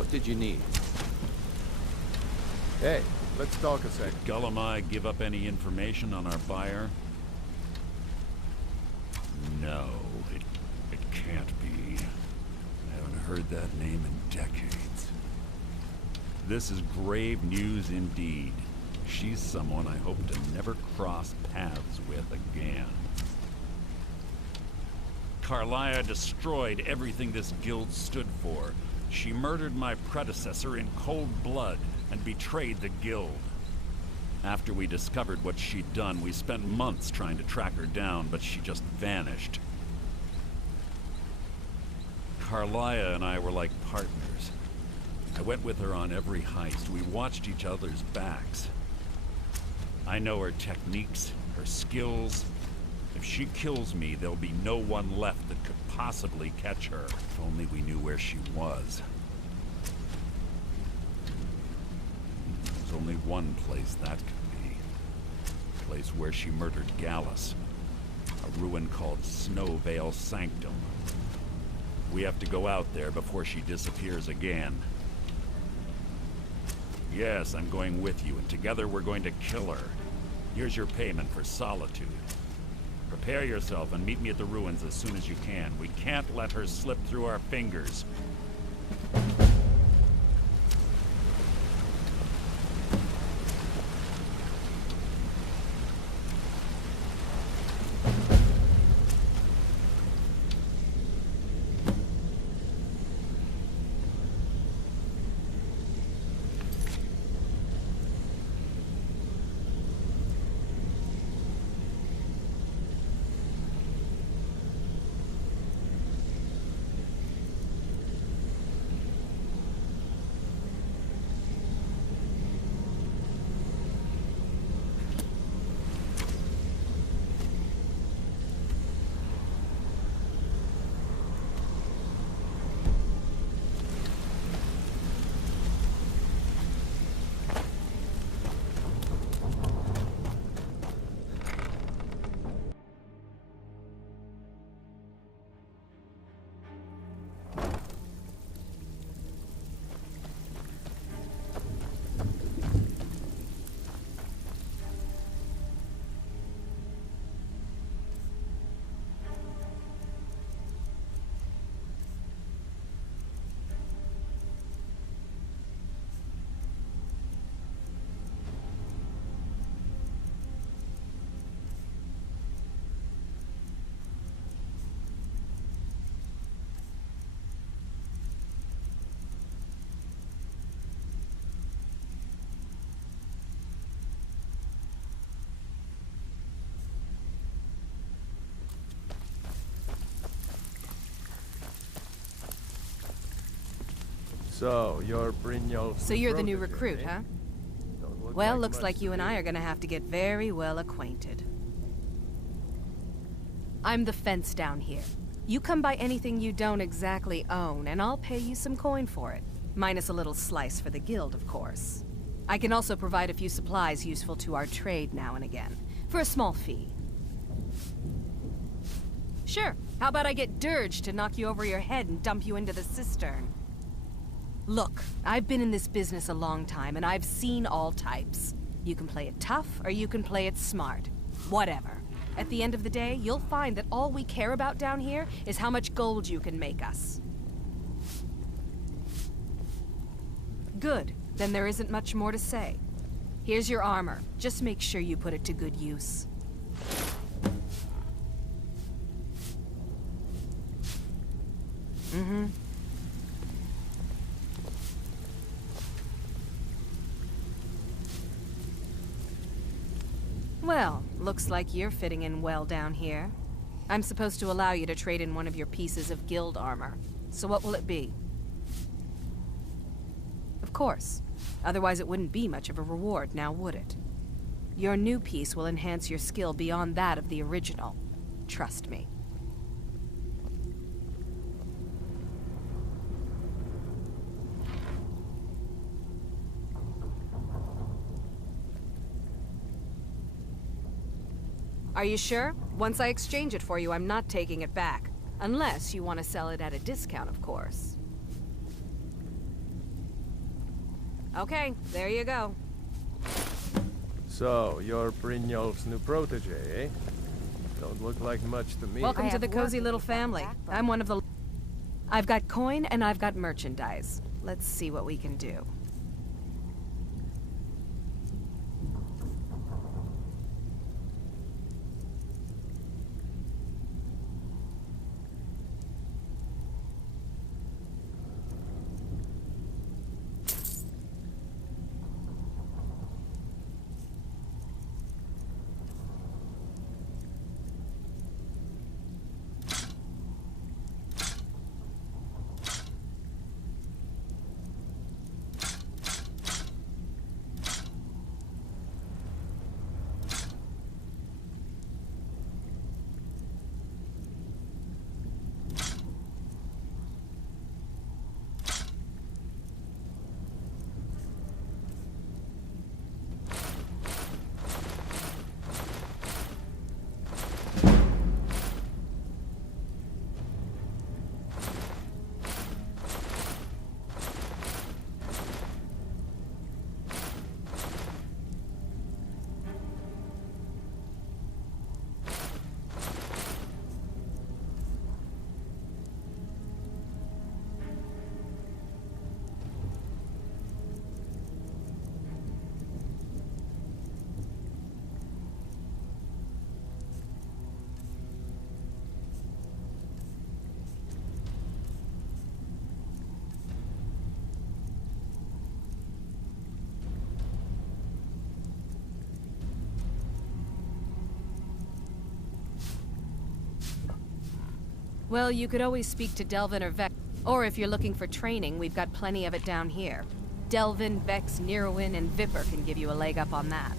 What did you need? Hey, let's talk a sec. Did Gullamai give up any information on our buyer? No, it can't be. I haven't heard that name in decades. This is grave news indeed. She's someone I hope to never cross paths with again. Carlia destroyed everything this guild stood for. She murdered my predecessor in cold blood and betrayed the guild. After we discovered what she'd done, we spent months trying to track her down, but she just vanished. Carlia and I were like partners. I went with her on every heist. We watched each other's backs. I know her techniques, her skills. If she kills me, there'll be no one left that could possibly catch her. If only we knew where she was. There's only one place that could be. A place where she murdered Gallus. A ruin called Snowvale Sanctum. We have to go out there before she disappears again. Yes, I'm going with you, and together we're going to kill her. Here's your payment for solitude. Prepare yourself and meet me at the ruins as soon as you can. We can't let her slip through our fingers. So, you're Brynjolf's So you're the new protege, recruit, eh? huh? Don't look Well, looks much like to you and me. I are gonna have to get very well acquainted. I'm the fence down here. You come by anything you don't exactly own, and I'll pay you some coin for it. Minus a little slice for the guild, of course. I can also provide a few supplies useful to our trade now and again, for a small fee. Sure, how about I get Dirge to knock you over your head and dump you into the cistern? Look, I've been in this business a long time, and I've seen all types. You can play it tough, or you can play it smart. Whatever. At the end of the day, you'll find that all we care about down here is how much gold you can make us. Good. Then there isn't much more to say. Here's your armor. Just make sure you put it to good use. Mm-hmm. Well, looks like you're fitting in well down here. I'm supposed to allow you to trade in one of your pieces of guild armor. So what will it be? Of course. Otherwise it wouldn't be much of a reward, now would it? Your new piece will enhance your skill beyond that of the original. Trust me. Are you sure? Once I exchange it for you, I'm not taking it back. Unless you want to sell it at a discount, of course. Okay, there you go. So, you're Brynjolf's new protege, eh? Don't look like much to me. Welcome I to the have cozy work little with that family. backbone. I'm one of the... I've got coin and I've got merchandise. Let's see what we can do. Well, you could always speak to Delvin or Vex. Or if you're looking for training, we've got plenty of it down here. Delvin, Vex, Nirwin, and Vipper can give you a leg up on that.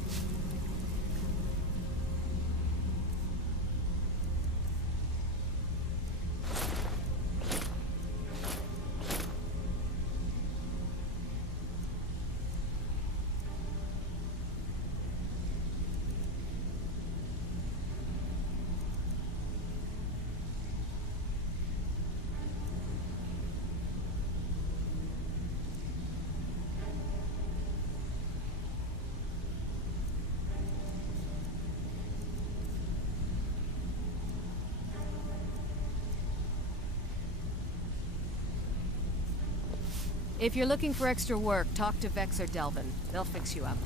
If you're looking for extra work, talk to Vex or Delvin. They'll fix you up.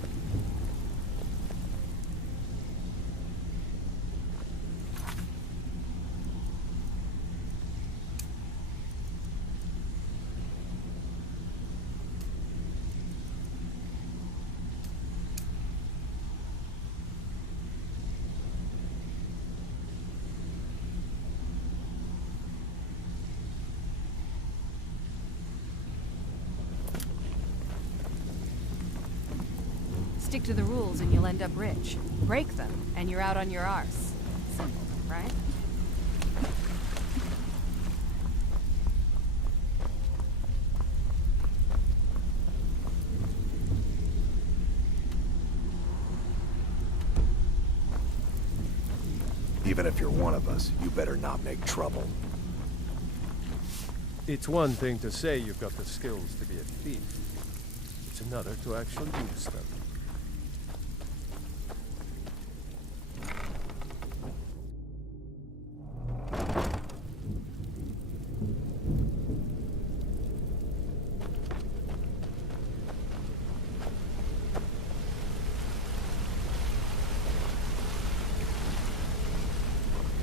Stick to the rules and you'll end up rich. Break them, and you're out on your arse. Simple, right? Even if you're one of us, you better not make trouble. It's one thing to say you've got the skills to be a thief. It's another to actually use them.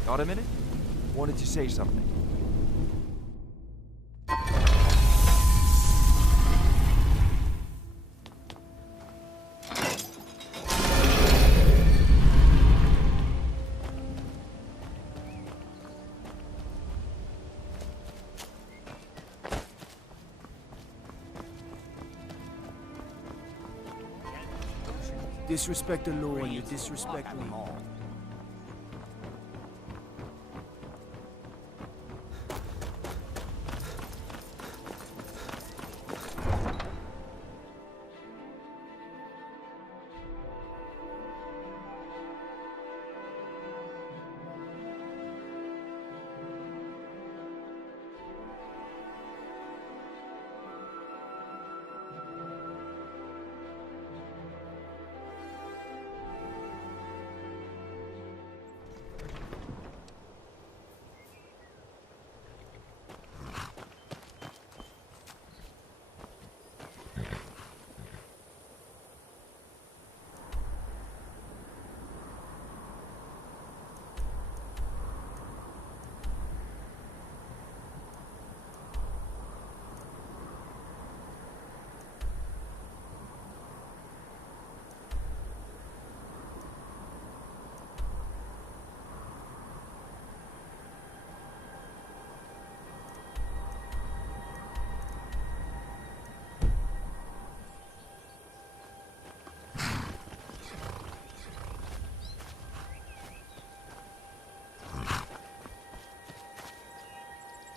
Got a minute? Wanted to say something. Disrespect the law and you disrespect me.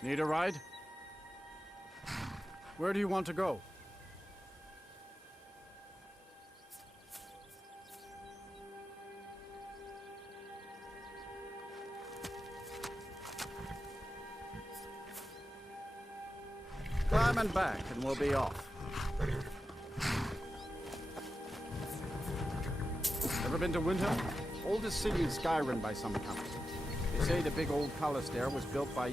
Need a ride? Where do you want to go? Climb and back, and we'll be off. Ever been to Winter? Oldest city in Skyrim by some count. They say the big old palace there was built by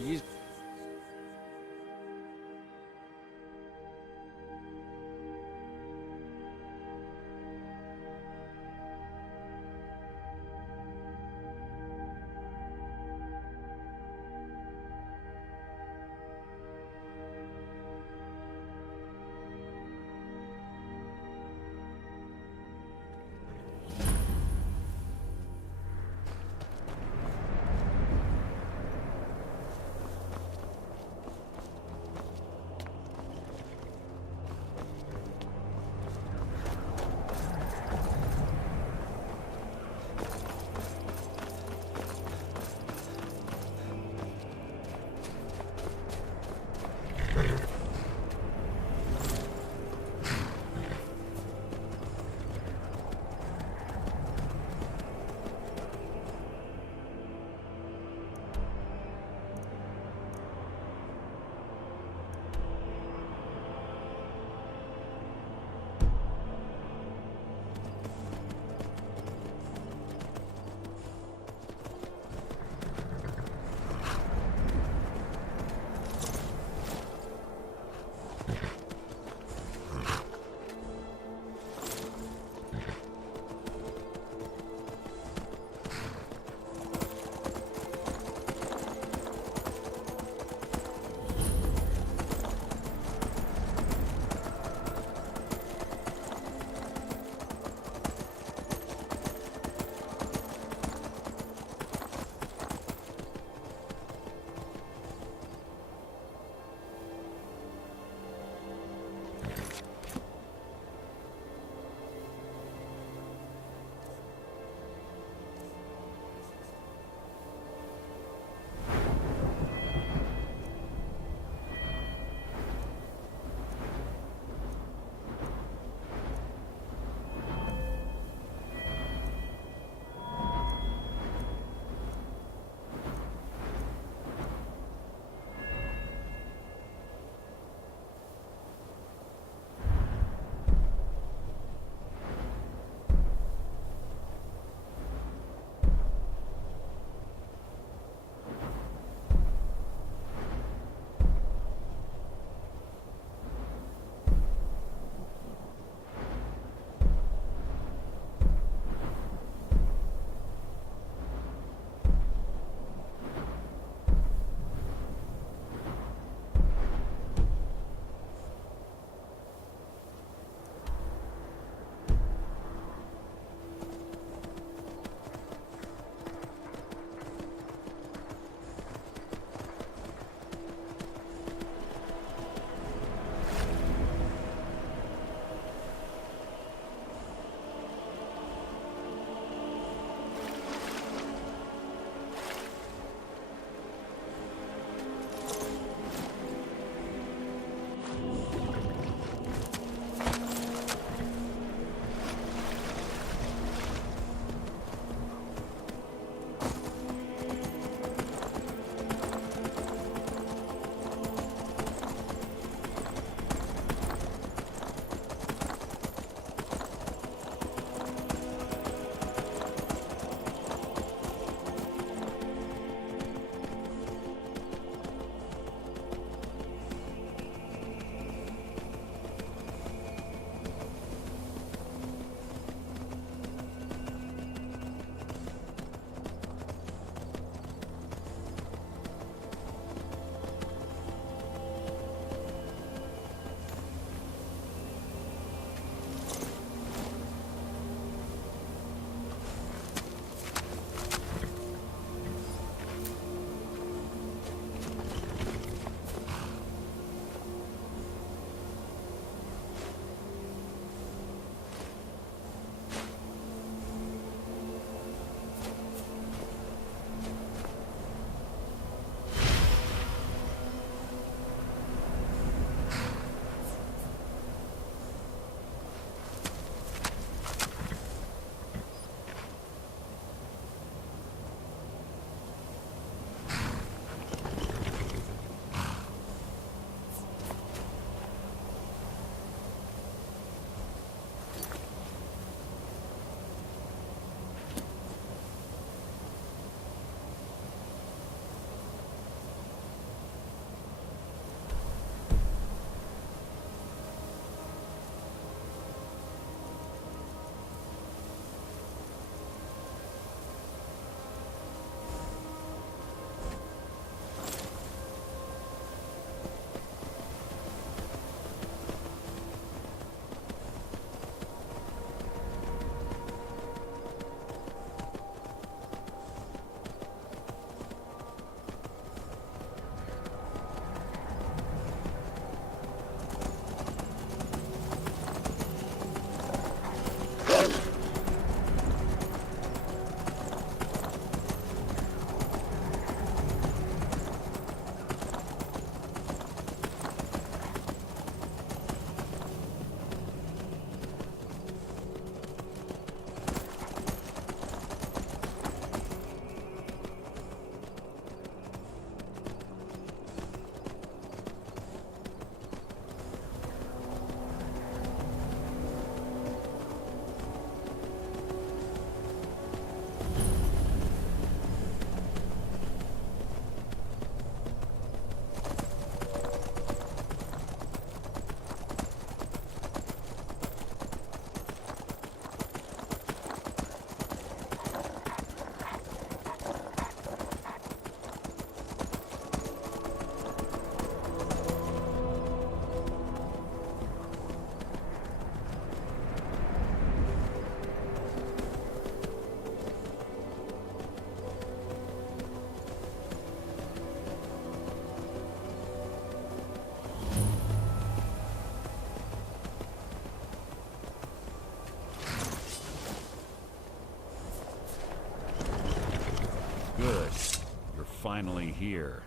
finally here.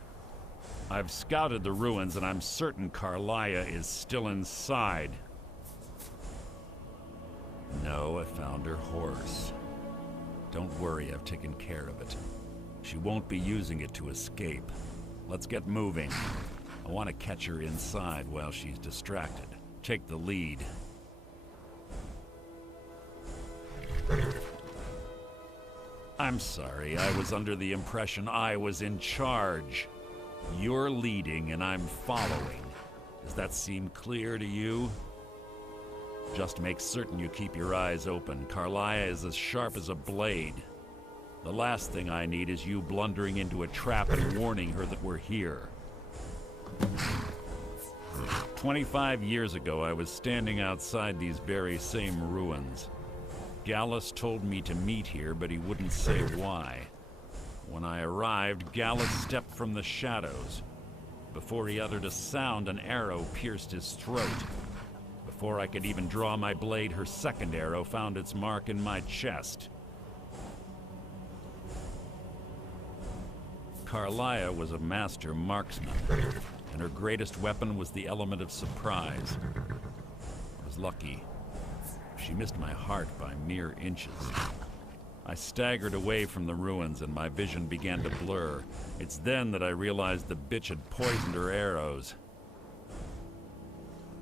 I've scouted the ruins and I'm certain Carlia is still inside. No, I found her horse. Don't worry, I've taken care of it. She won't be using it to escape. Let's get moving. I want to catch her inside while she's distracted. Take the lead. I'm sorry, I was under the impression I was in charge. You're leading and I'm following. Does that seem clear to you? Just make certain you keep your eyes open. Carlia is as sharp as a blade. The last thing I need is you blundering into a trap and warning her that we're here. 25 years ago, I was standing outside these very same ruins. Gallus told me to meet here, but he wouldn't say why. When I arrived, Gallus stepped from the shadows. Before he uttered a sound, an arrow pierced his throat. Before I could even draw my blade, her second arrow found its mark in my chest. Carlia was a master marksman, and her greatest weapon was the element of surprise. I was lucky. She missed my heart by mere inches. I staggered away from the ruins and my vision began to blur. It's then that I realized the bitch had poisoned her arrows.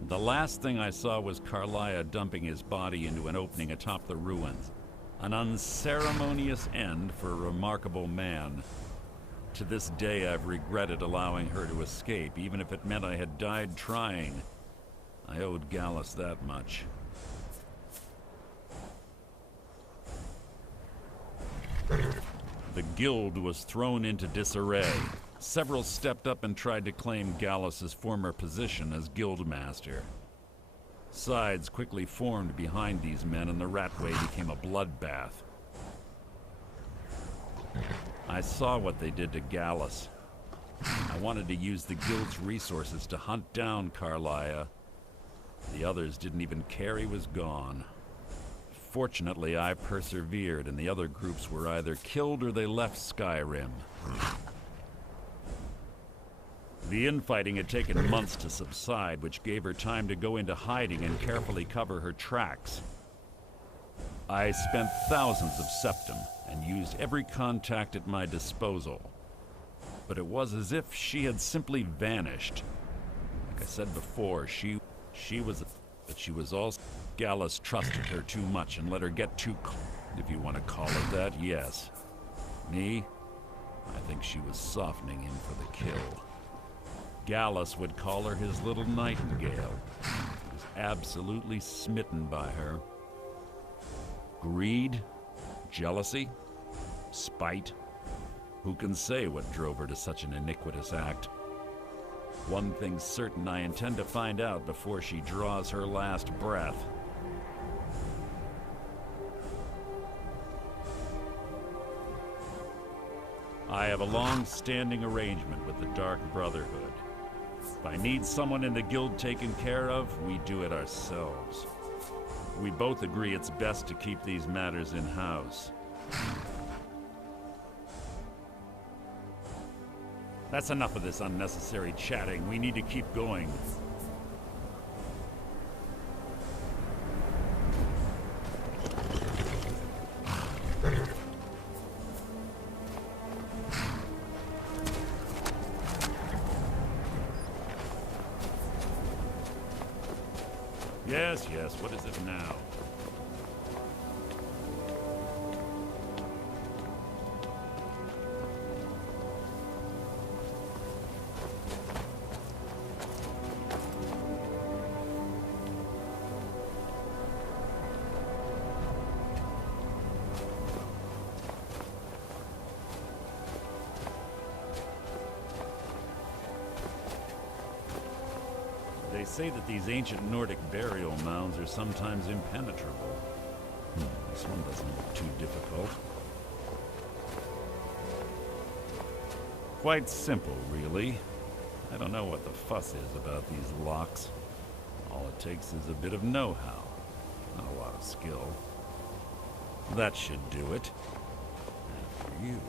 The last thing I saw was Carlia dumping his body into an opening atop the ruins. An unceremonious end for a remarkable man. To this day, I've regretted allowing her to escape, even if it meant I had died trying. I owed Gallus that much. The guild was thrown into disarray. Several stepped up and tried to claim Gallus's former position as guildmaster. Sides quickly formed behind these men and the ratway became a bloodbath. I saw what they did to Gallus. I wanted to use the guild's resources to hunt down Carlia. The others didn't even care he was gone. Fortunately, I persevered, and the other groups were either killed or they left Skyrim. The infighting had taken months to subside, which gave her time to go into hiding and carefully cover her tracks. I spent thousands of septum and used every contact at my disposal. But it was as if she had simply vanished. Like I said before, she was also... Gallus trusted her too much and let her get too if you want to call it that, yes. Me? I think she was softening him for the kill. Gallus would call her his little nightingale. He was absolutely smitten by her. Greed? Jealousy? Spite? Who can say what drove her to such an iniquitous act? One thing's certain, I intend to find out before she draws her last breath. I have a long-standing arrangement with the Dark Brotherhood. If I need someone in the guild taken care of, we do it ourselves. We both agree it's best to keep these matters in-house. That's enough of this unnecessary chatting. We need to keep going. Yes, what is it now? They say that these ancient Nordic burial mounds are sometimes impenetrable. This one doesn't look too difficult. Quite simple, really. I don't know what the fuss is about these locks. All it takes is a bit of know-how, not a lot of skill. That should do it. And for you...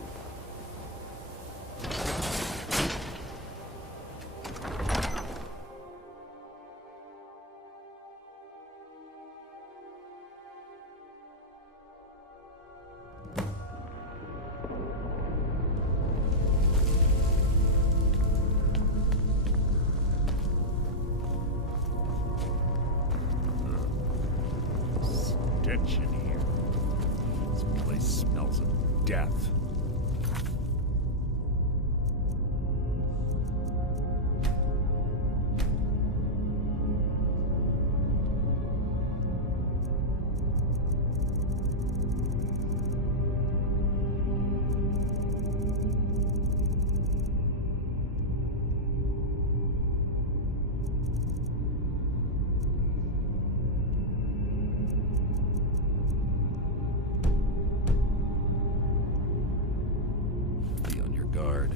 stench in here. This place smells of death. Be on your guard.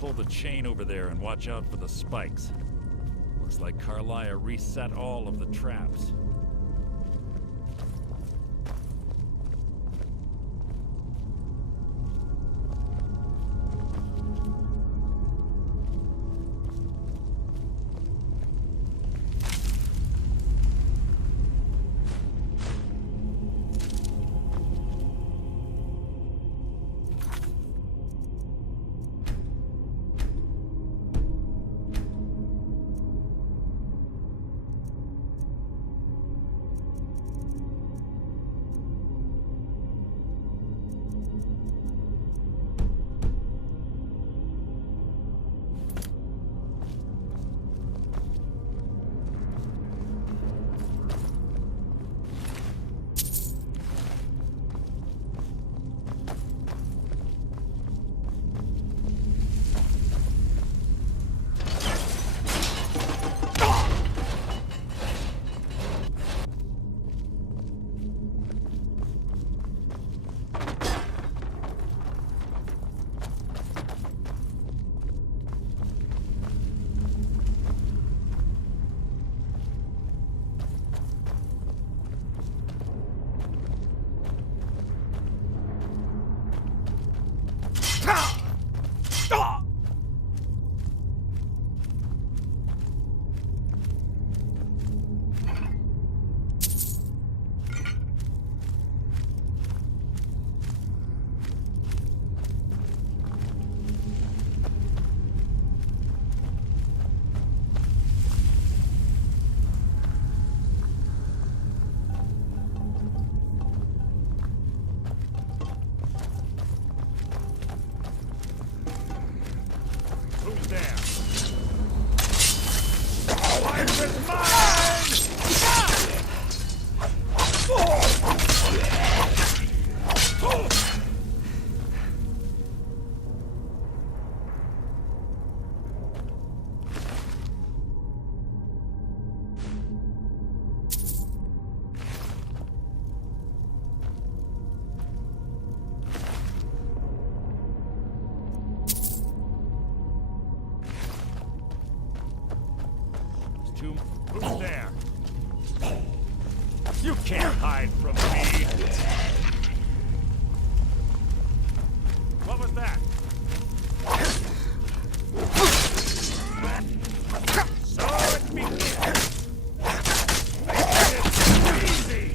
Pull the chain over there and watch out for the spikes. Looks like Carlia reset all of the traps. Who's there? You can't hide from me! What was that? So it begins! It's easy!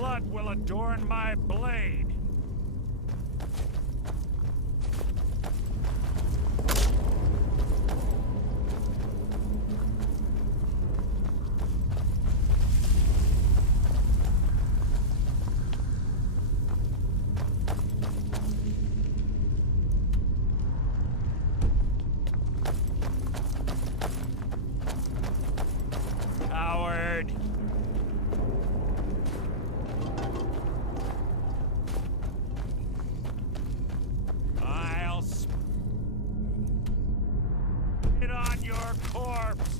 blood will adorn my blade. Coward! I'll spit on your corpse!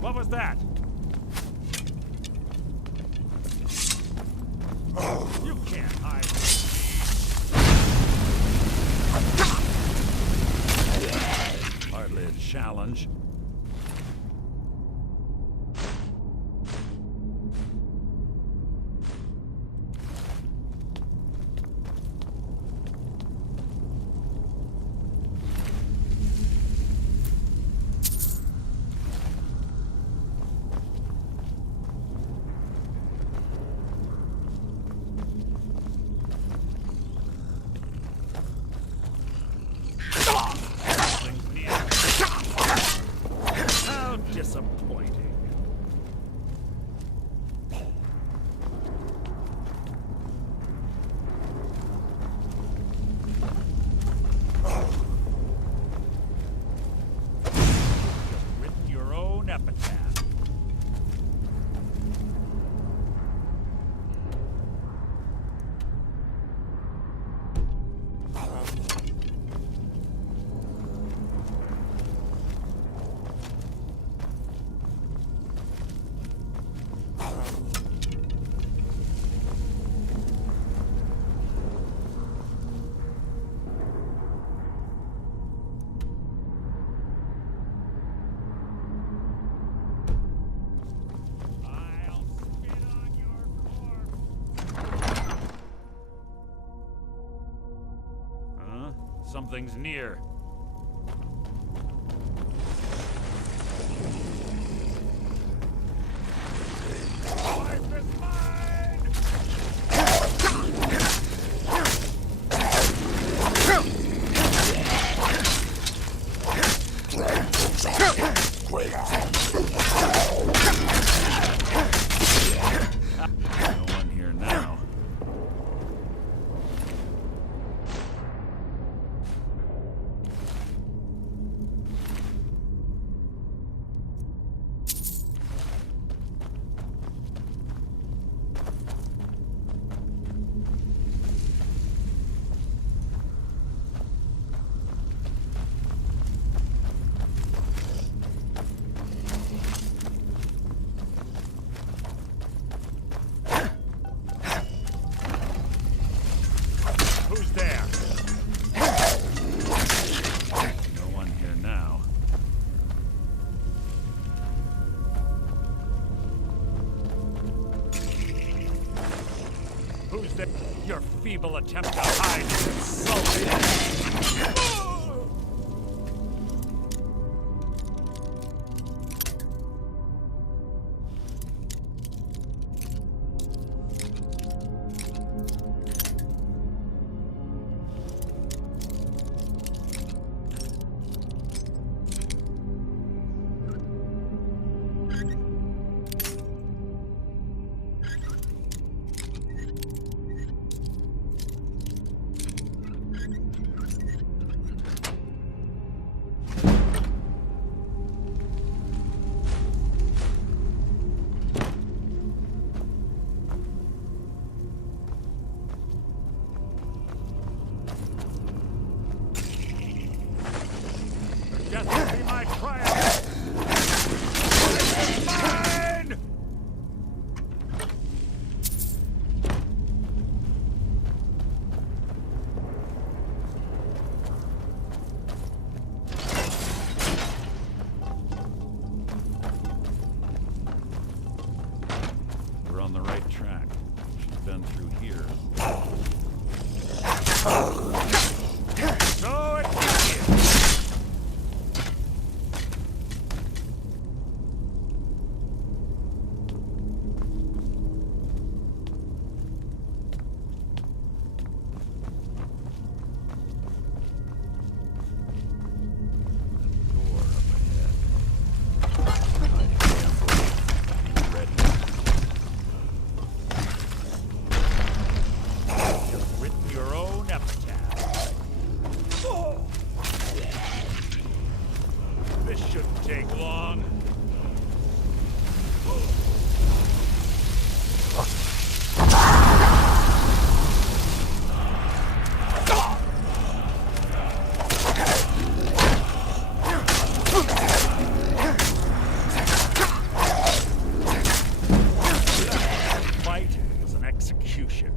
What was that? You can't hide from me. Hardly a challenge. How disappointing. You've written your own epitaph. I'll spit on your corpse. Huh? Something's near. Life is mine! No one here now. feeble attempt to hide is insulting. Death will be my triumph! It's mine! We're on the right track. She's been through here. So it begins! This shouldn't take long. Fight was an execution.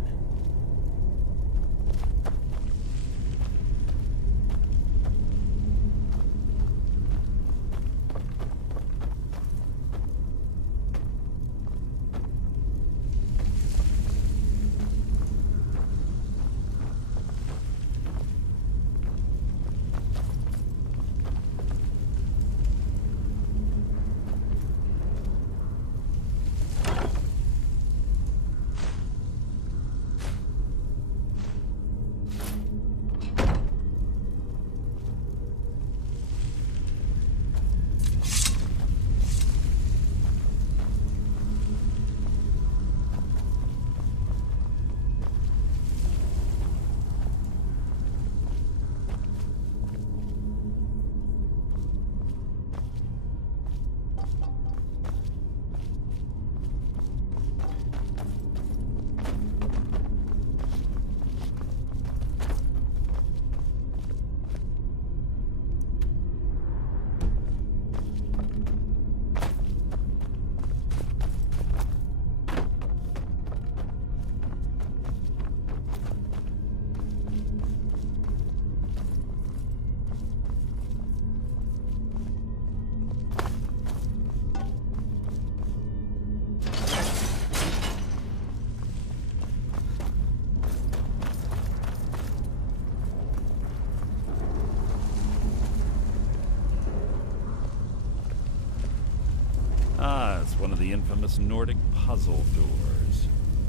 Ah, it's one of the infamous Nordic puzzle doors.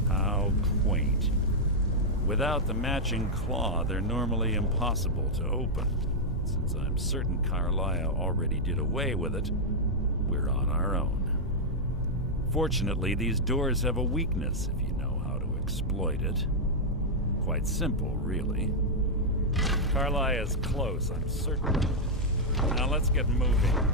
How quaint. Without the matching claw, they're normally impossible to open. Since I'm certain Carlisle already did away with it, we're on our own. Fortunately, these doors have a weakness if you know how to exploit it. Quite simple, really. Carlisle is close, I'm certain. Now let's get moving.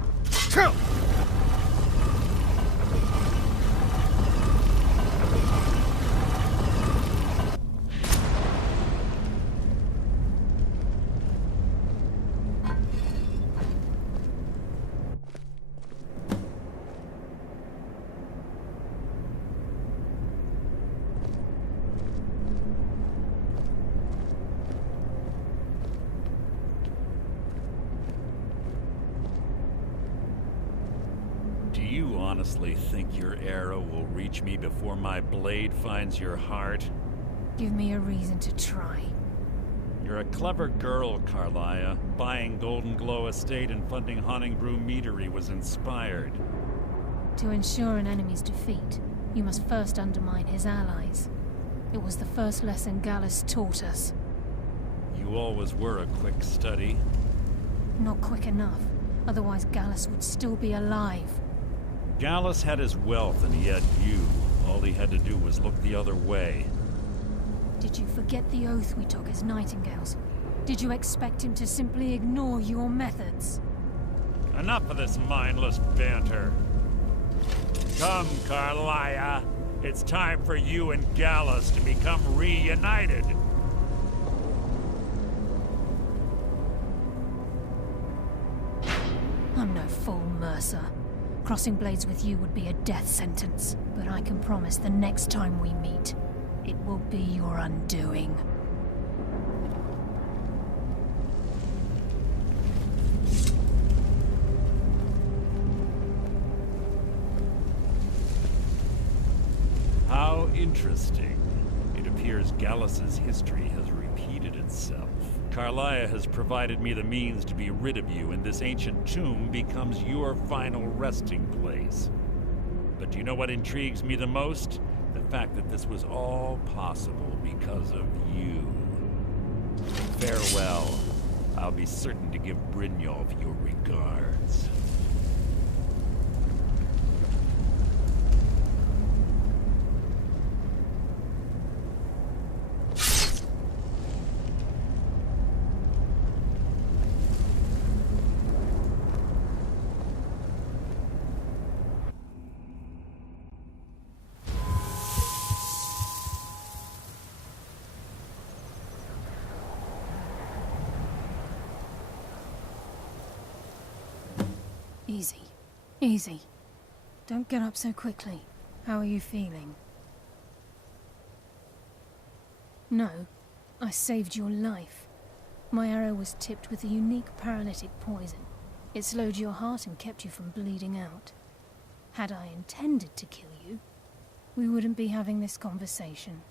Do you honestly think your arrow will reach me before my blade finds your heart? Give me a reason to try. You're a clever girl, Carlia. Buying Golden Glow Estate and funding Haunting Brew Meadery was inspired. To ensure an enemy's defeat, you must first undermine his allies. It was the first lesson Gallus taught us. You always were a quick study. Not quick enough, otherwise Gallus would still be alive. Gallus had his wealth and he had you. All he had to do was look the other way. Did you forget the oath we took as Nightingales? Did you expect him to simply ignore your methods? Enough of this mindless banter. Come, Carlia. It's time for you and Gallus to become reunited. I'm no fool, Mercer. Crossing blades with you would be a death sentence, but I can promise the next time we meet, it will be your undoing. How interesting. It appears Gallus's history has repeated itself. Carlia has provided me the means to be rid of you, and this ancient tomb becomes your final resting place. But do you know what intrigues me the most? The fact that this was all possible because of you. Farewell. I'll be certain to give Brynjolf your regards. Easy. Easy. Don't get up so quickly. How are you feeling? No, I saved your life. My arrow was tipped with a unique paralytic poison. It slowed your heart and kept you from bleeding out. Had I intended to kill you, we wouldn't be having this conversation.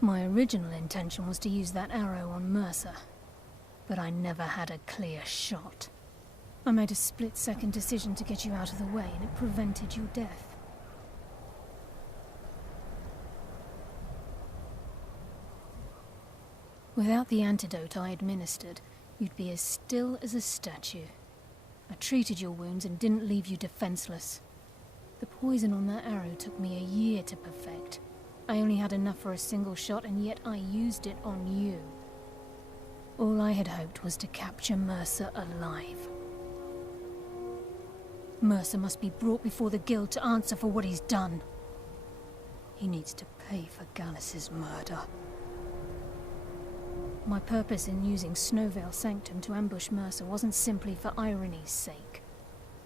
My original intention was to use that arrow on Mercer, but I never had a clear shot. I made a split-second decision to get you out of the way, and it prevented your death. Without the antidote I administered, you'd be as still as a statue. I treated your wounds and didn't leave you defenseless. The poison on that arrow took me a year to perfect. I only had enough for a single shot, and yet I used it on you. All I had hoped was to capture Mercer alive. Mercer must be brought before the Guild to answer for what he's done. He needs to pay for Gallus's murder. My purpose in using Snowvale Sanctum to ambush Mercer wasn't simply for irony's sake.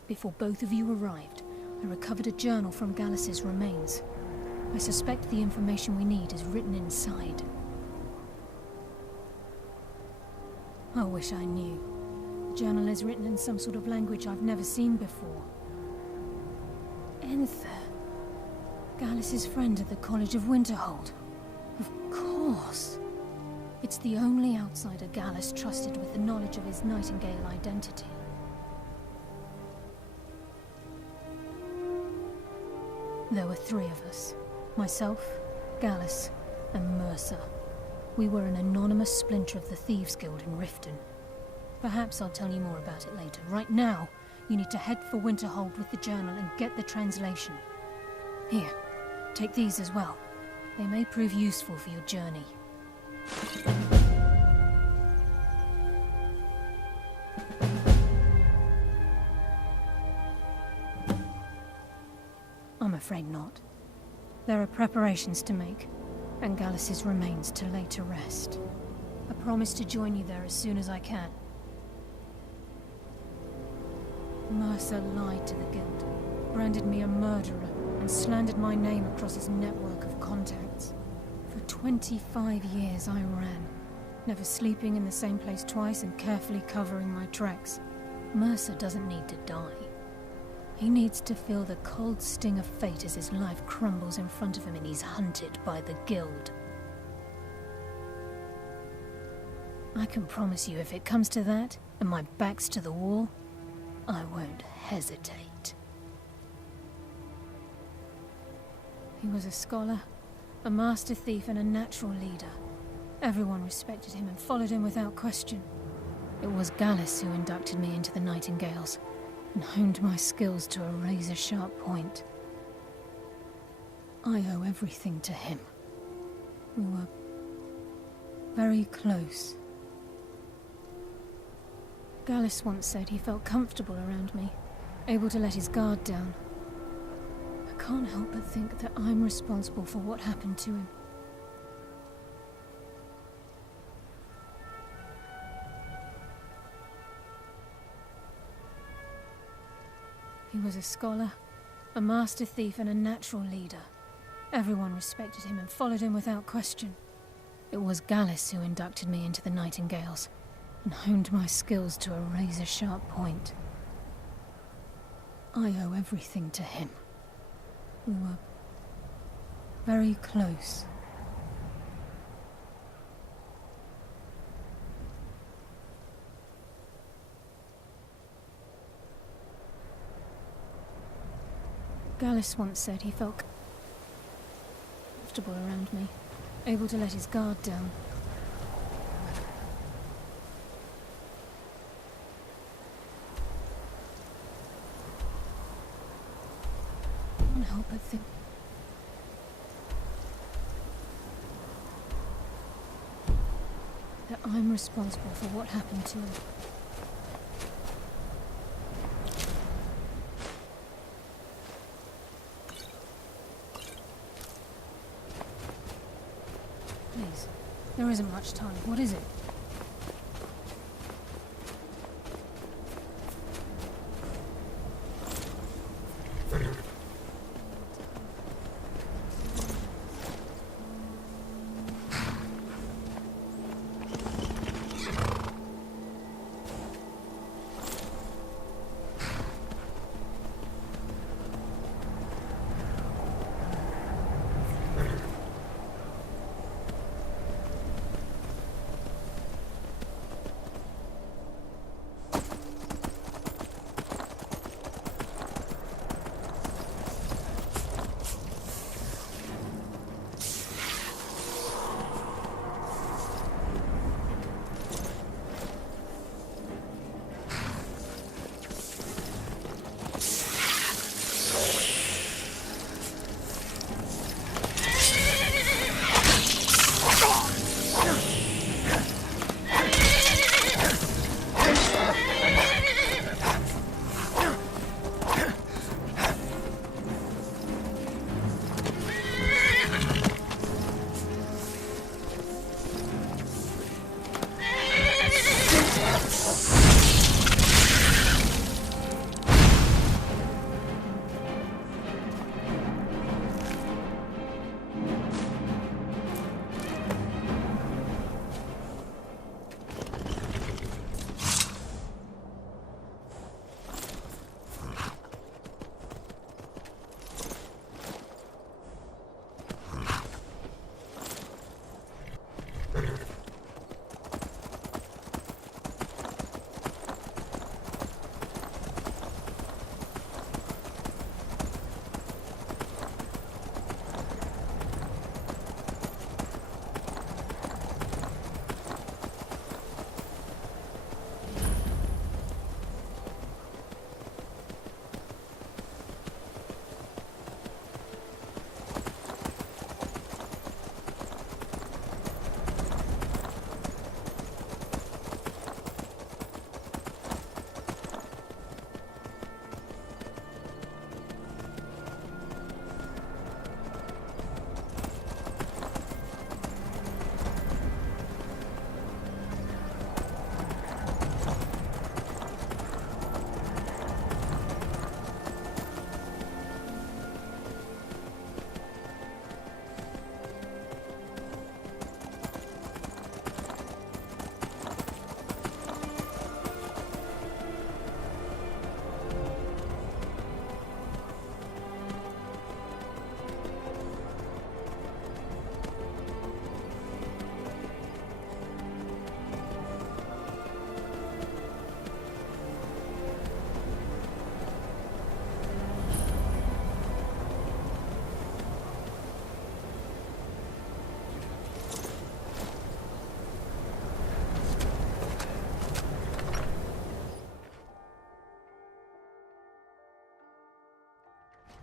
Before both of you arrived, I recovered a journal from Gallus's remains. I suspect the information we need is written inside. I wish I knew. The journal is written in some sort of language I've never seen before. Enther. Gallus's friend at the College of Winterhold. Of course. It's the only outsider Gallus trusted with the knowledge of his Nightingale identity. There were 3 of us. Myself, Gallus, and Mercer. We were an anonymous splinter of the Thieves' Guild in Riften. Perhaps I'll tell you more about it later. Right now, you need to head for Winterhold with the journal and get the translation. Here, take these as well. They may prove useful for your journey. I'm afraid not. There are preparations to make, and Gallus's remains to lay to rest. I promise to join you there as soon as I can. Mercer lied to the Guild, branded me a murderer, and slandered my name across his network of contacts. For 25 years I ran, never sleeping in the same place twice and carefully covering my tracks. Mercer doesn't need to die. He needs to feel the cold sting of fate as his life crumbles in front of him and he's hunted by the guild. I can promise you, if it comes to that, and my back's to the wall, I won't hesitate. He was a scholar, a master thief, and a natural leader. Everyone respected him and followed him without question. It was Gallus who inducted me into the Nightingales, and honed my skills to a razor-sharp point. I owe everything to him. We were very close. Gallus once said he felt comfortable around me, able to let his guard down. I can't help but think that I'm responsible for what happened to him. He was a scholar, a master thief, and a natural leader. Everyone respected him and followed him without question. It was Gallus who inducted me into the Nightingales, and honed my skills to a razor-sharp point. I owe everything to him. We were very close. Gallus once said he felt comfortable around me, able to let his guard down. I can't help but think that I'm responsible for what happened to him. Please, there isn't much time. What is it?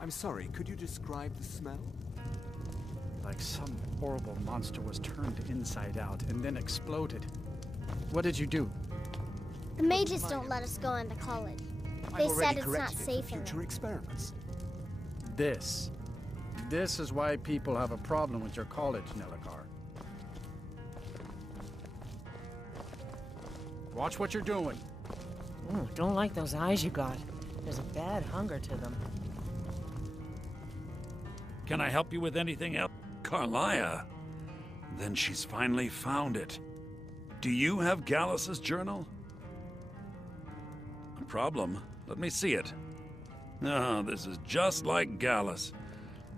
I'm sorry, could you describe the smell? Like some horrible monster was turned inside out and then exploded. What did you do? The mages don't let us go into college. They I've said already it's not corrected it safe for for future them. experiments. This is why people have a problem with your college, Nelligar. Watch what you're doing. Ooh, don't like those eyes you got. There's a bad hunger to them. Can I help you with anything else? Carlia? Then she's finally found it. Do you have Gallus's journal? A problem? Let me see it. Oh, this is just like Gallus.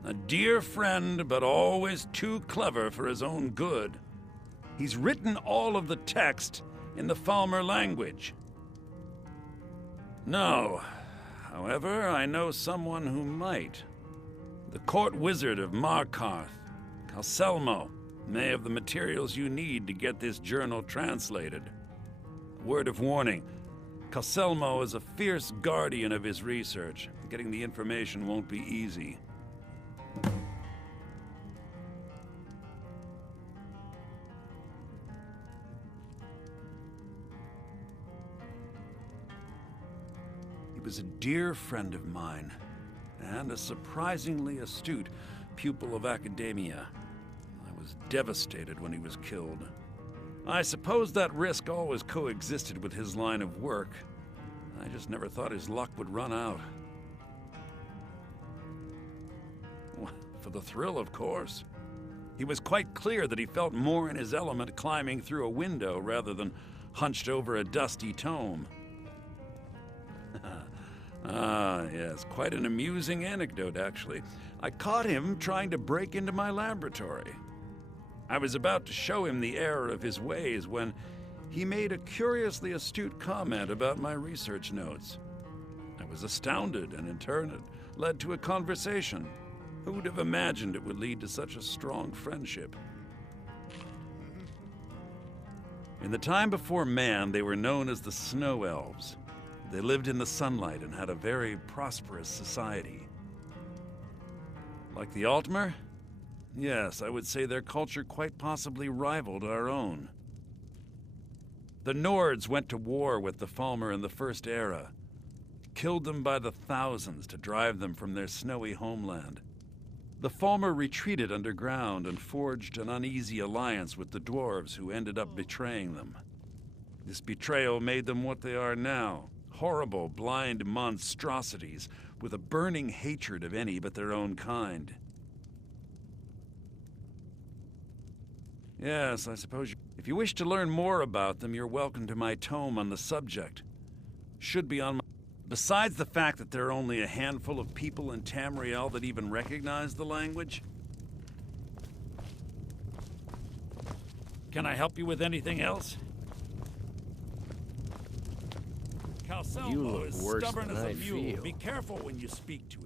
A dear friend, but always too clever for his own good. He's written all of the text in the Falmer language. No. However, I know someone who might. The court wizard of Markarth, Calselmo, may have the materials you need to get this journal translated. A word of warning, Calselmo is a fierce guardian of his research. Getting the information won't be easy. He was a dear friend of mine, and a surprisingly astute pupil of academia. I was devastated when he was killed. I suppose that risk always coexisted with his line of work. I just never thought his luck would run out. For the thrill, of course. He was quite clear that he felt more in his element climbing through a window rather than hunched over a dusty tome. Ah, yes, quite an amusing anecdote, actually. I caught him trying to break into my laboratory. I was about to show him the error of his ways when he made a curiously astute comment about my research notes. I was astounded, and in turn it led to a conversation. Who would have imagined it would lead to such a strong friendship? In the time before man, they were known as the Snow Elves. They lived in the sunlight and had a very prosperous society. Like the Altmer? Yes, I would say their culture quite possibly rivaled our own. The Nords went to war with the Falmer in the First Era, killed them by the thousands to drive them from their snowy homeland. The Falmer retreated underground and forged an uneasy alliance with the dwarves who ended up betraying them. This betrayal made them what they are now, horrible, blind monstrosities with a burning hatred of any but their own kind. Yes, I suppose if you wish to learn more about them, you're welcome to my tome on the subject. Should be on my... Besides the fact that there are only a handful of people in Tamriel that even recognize the language. Can I help you with anything else? Calselmo is stubborn as a mule. Be careful when you speak to him.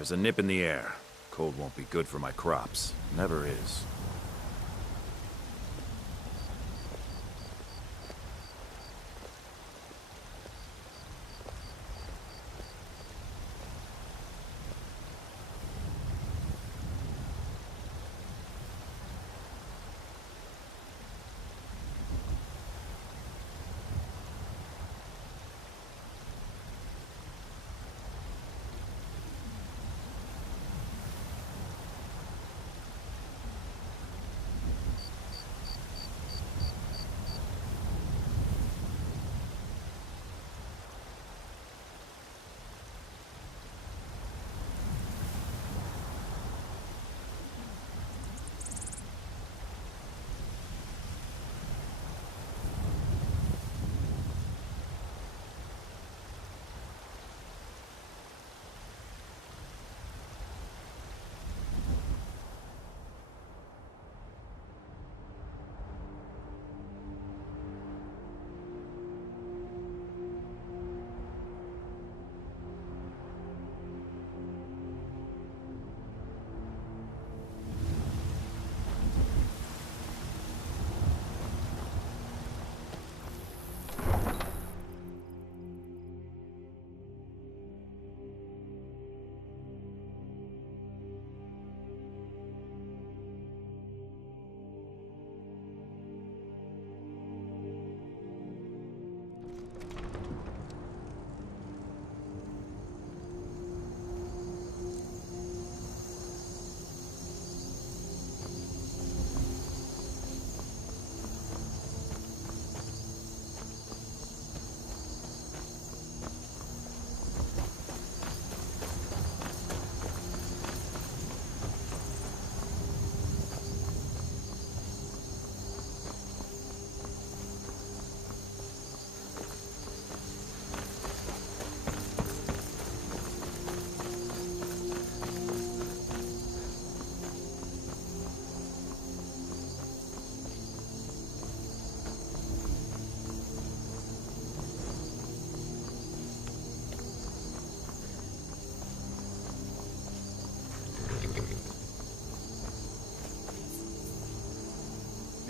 There's a nip in the air. Cold won't be good for my crops. Never is.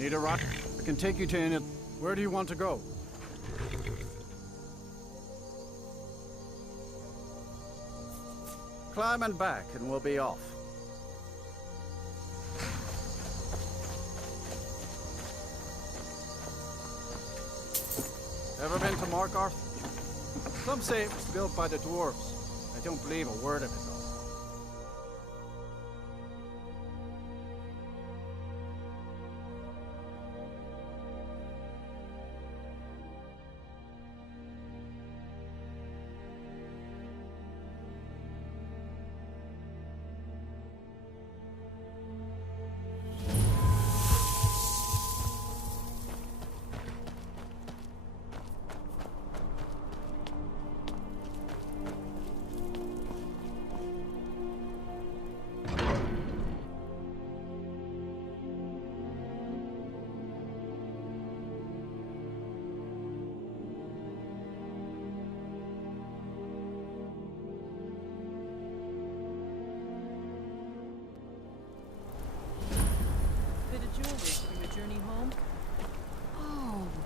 Need a rock? I can take you to any... Where do you want to go? Climb and back, and we'll be off. Ever been to Markarth? Some say it was built by the dwarves. I don't believe a word of it, though.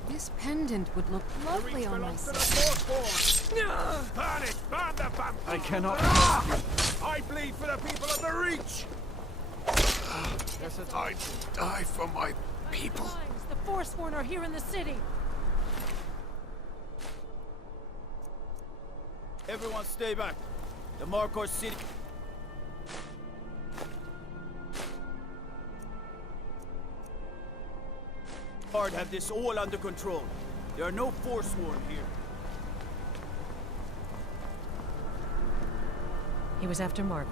This pendant would look lovely on my skin. I cannot. I bleed for the people of the Reach. I die for my people. The Forsworn are here in the city. Everyone stay back. The Markarth city... have this all under control. There are no Forsworn here. He was after Mark.